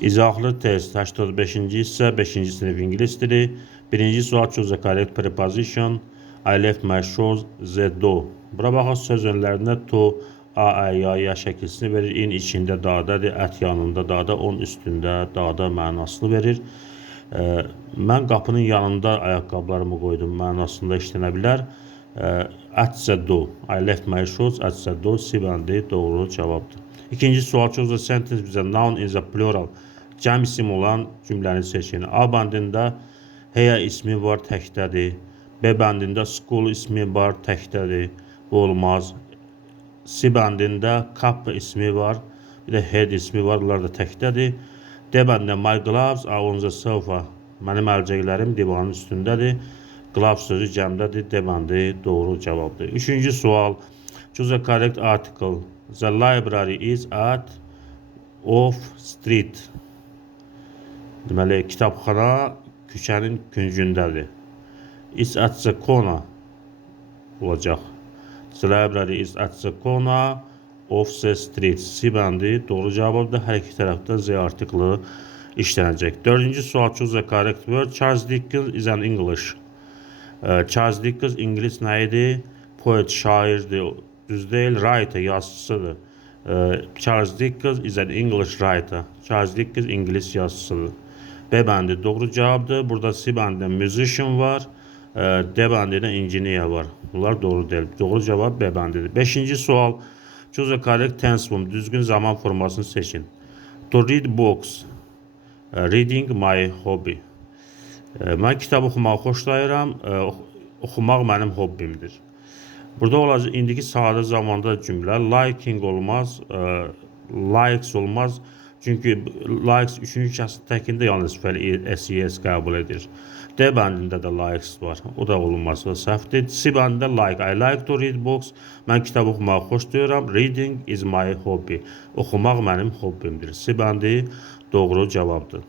İzahlı test 85-ci hissə 5-ci sinif ingilis dili. Birinci sual choose the correct preposition. I left my shoes the do. Bura baxın söz önlərində to, a, ya şəkilsini verir. In içində dadadır, ət yanında dada, on üstündə dada mənasını verir. Mən qapının yanında ayaqqabılarımı qoydum mənasında işlənə bilər. At the door. I left my shoes at the door. C bəndi doğru cavabdır. İkinci sual choose the sentence bizə noun in the plural. Cəm isim olan cümləni seçin. A bəndində heya ismi var, təkdədir. B bəndində school ismi var, təkdədir. Bu olmaz. C bəndində cup ismi var. Bir də head ismi var, bunlar da təkdədir. D bəndində my gloves are on the sofa. Mənim əlcəklərim divanın üstündədir. Gloves sözü cəmdədir. D bəndi doğru cavabdır. Üçüncü sual. Choose the correct article. The library is at off street. Deməli, kitabxana küçənin küncündədir. It's at the corner olacaq. The library is at the corner of the street. C bəndi doğru cavabdır. Hər iki tərəfdə Z artiklı işlənəcək. Dördüncü sual choose the correct word. Charles Dickens is an English. Charles Dickens İngilis nə idi? Poet, şairdir. Düz deyil, writer yazıcısıdır. Charles Dickens is an English writer. Charles Dickens İngilis yazıcısıdır. B bəndi doğru cavabdır. Burada C bəndində musician var. D bəndində engineer var. Bunlar doğru deyil. Doğru cavab B bəndidir. Beşinci sual. Choose the correct tense form. Düzgün zaman formasını seçin. To read books. Reading my hobby. Mən kitab oxumağı xoşlayıram. Oxumaq mənim hobbimdir. Burada olacaq indiki sadə zamanda cümlə. Liking olmaz. Likes olmaz. Çünki likes üçüncü şəxs təkində yalnız fəal SES qəbul edir. D bəndində də likes var. O da olmaz və səhvdir. C bəndində like. I like to read books. Mən kitab oxumağı xoşlayıram. Reading is my hobby. Oxumaq mənim hobbimdir. C bəndi doğru cavabdır.